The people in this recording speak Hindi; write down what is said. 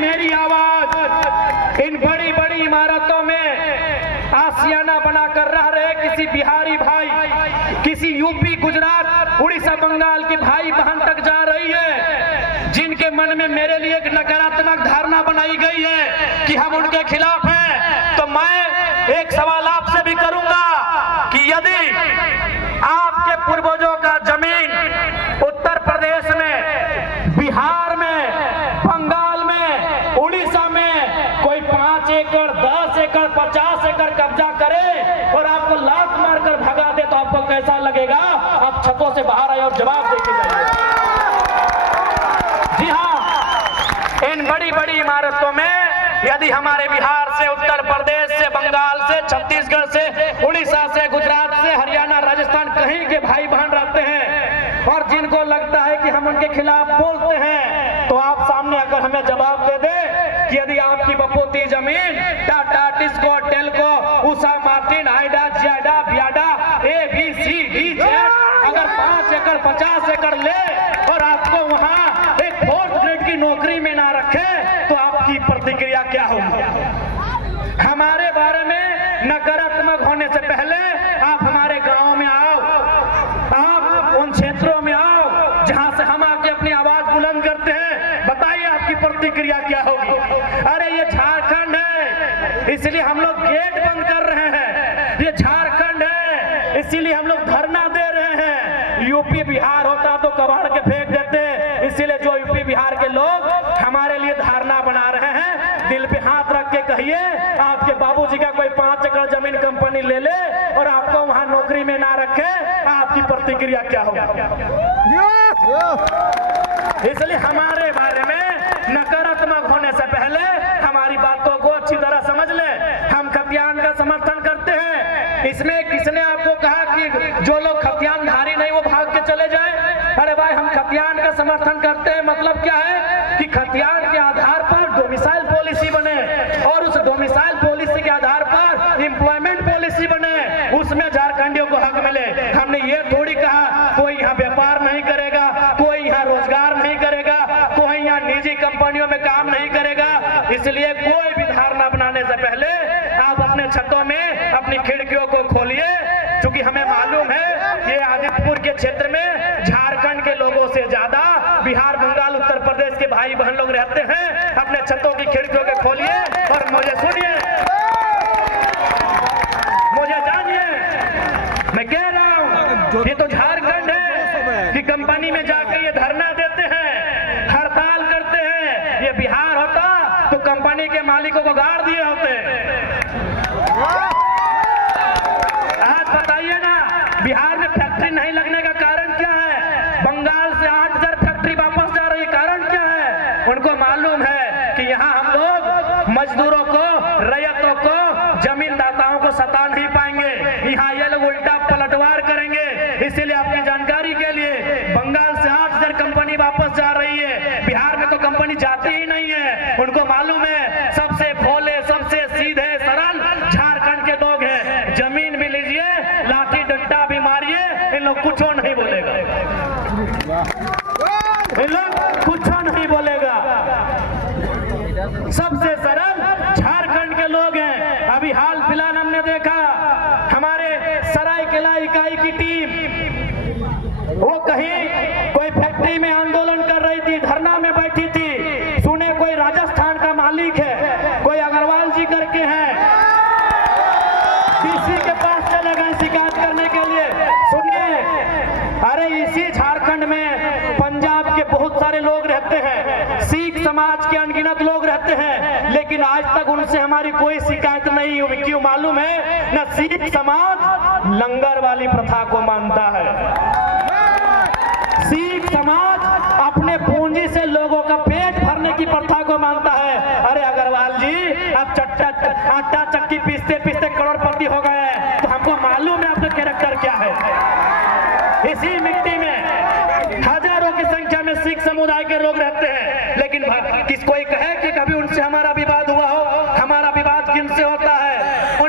मेरी आवाज इन बड़ी बड़ी इमारतों में आशियाना बनाकर रह रहे किसी बिहारी भाई, किसी यूपी, गुजरात, उड़ीसा, बंगाल के भाई बहन तक जा रही है, जिनके मन में मेरे लिए एक नकारात्मक धारणा बनाई गई है कि हम उनके खिलाफ हैं। तो मैं एक सवाल आपसे भी करूंगा कि यदि आपके पूर्वजों का जमीन उत्तर प्रदेश में, बिहार में, बंगाल में, उड़ीसा में कोई 5 एकड़, 10 एकड़, 50 एकड़ कब्जा करे और आपको लात मारकर भगा दे तो आपको कैसा लगेगा? आप छतों से बाहर आए और जवाब देके जाइए। जी हाँ, इन बड़ी बड़ी इमारतों में यदि हमारे बिहार से, उत्तर प्रदेश से, बंगाल से, छत्तीसगढ़ से, उड़ीसा से, गुजरात से, हरियाणा, राजस्थान कहीं के भाई बहन रहते हैं और जिनको लगता है कि हम उनके खिलाफ बोलते हैं, तो आप सामने आकर हमें जवाब दे दे कि यदि आपकी बपोती जमीन Tata, TISCO, TELCO, Usha Martin, AIADA, JIADA, BIADA, ABCD अगर 5 एकड़, 50 एकड़ ले और आपको वहां एक 4th ग्रेड की नौकरी में ना रखे तो आपकी प्रतिक्रिया क्या होगी? हमारे बारे में नकारात्मक होने से पहले आप हमारे गांव में आओ, आप उन क्षेत्रों में आओ जहां से हम आके अपनी आवाज बुलंद करते हैं। बताइए आपकी प्रतिक्रिया क्या होगी? अरे ये झारखंड है इसलिए हम लोग गेट बंद कर रहे हैं, ये झारखंड है इसीलिए हम लोग धरना दे रहे हैं। यूपी बिहार होता तो कबाड़ के फेंक देते, इसीलिए जो यूपी बिहार के लोग हमारे लिए धारणा बना रहे हैं, दिल पे हाथ रख के कहिए आपके बाबूजी का कोई 5 एकड़ जमीन कंपनी ले ले और आपको वहां नौकरी में ना रखे, आपकी प्रतिक्रिया क्या होगी? इसलिए हमारे बारे में नकारात्मक होने से पहले हमारी बातों को अच्छी तरह समझ ले। हम खतियान का समर्थन करते हैं। इसमें किसने आपको कहा कि जो लोग खतियानधारी नहीं वो भाग के चले जाए? अरे भाई, हम खतियान का समर्थन करते हैं, मतलब क्या है कि खतियान के आधार पर डोमिसाइल पॉलिसी बने और उस डोमिसाइल पॉलिसी के आधार पर एम्प्लॉयमेंट पॉलिसी बने, उसमें झारखंडियों को हक मिले। हमने ये थोड़ी कहा कोई यहाँ व्यापार नहीं करेगा, कोई यहाँ रोजगार नहीं करेगा, कोई यहाँ निजी कंपनियों में काम नहीं करेगा। इसलिए कोई भी धारणा बनाने से पहले आप अपने छतों में अपनी खिड़कियों को खोलिए, क्योंकि हमें मालूम है ये आदित्यपुर के क्षेत्र में झारखंड के लोगों से ज्यादा बिहार, बंगाल, उत्तर प्रदेश के भाई बहन लोग रहते हैं। अपने छतों की खिड़कियों को खोलिए और मुझे सुनिए, मुझे जानिए, मैं कह रहा हूँ ये तो झारखंड है कि कंपनी में जाकर ये धरना देते हैं, हड़ताल करते हैं। ये बिहार होता तो कंपनी के मालिकों को गाड़ दिए होते। आज बताइए ना, बिहार में फैक्ट्री नहीं लगने का कारण क्या है? बंगाल से 8000 फैक्ट्री वापस जा रही, कारण क्या है? उनको मालूम है कि यहाँ हम लोग मजदूरों को, रैयतों को, जमीनदाताओं को सता नहीं पाएंगे, यहाँ ये लोग उल्टा पलटवार करेंगे। इसीलिए आपकी जानकारी के लिए बंगाल से 8000 कंपनी वापस जा रही है, बिहार में तो कंपनी जाती ही नहीं है। उनको मालूम है सबसे भोले, सबसे सीधे सरल झारखंड के लोग हैं। जमीन भी लीजिए, लाठी डंडा भी मारिए, इन लोग कुछ नहीं बोलेगा, इन लोग कुछ नहीं बोलेगा। सबसे सरल झारखंड के लोग हैं। अभी हाल फिलहाल हमने देखा हमारे सरायकेला इकाई की टीम, वो कहीं कोई फैक्ट्री में आंदोलन कर रही थी, धरना में बैठी थी, सुने कोई राजस्थान का मालिक है, कोई अग्रवाल जी करके हैं, डीसी के पास चले गए शिकायत करने के लिए। सुनिए, अरे इसी झारखंड में पंजाब के बहुत सारे लोग रहते हैं, सिख समाज के अनगिनत लोग रहते हैं, लेकिन आज तक उनसे हमारी कोई शिकायत नहीं हुई। क्यों मालूम है? न सिख समाज लंगर वाली प्रथा को मानता है, सिख समाज अपने पूंजी से लोगों का पेट भरने की प्रथा को मानता है। अरे अग्रवाल जी, आप आटा चक्की पीसते पीसते करोड़पति हो गए हैं, तो हमको मालूम है आपका कैरेक्टर क्या है। इसी मिट्टी में हजारों की संख्या में सिख समुदाय के लोग रहते हैं, लेकिन किस कोई कहे कि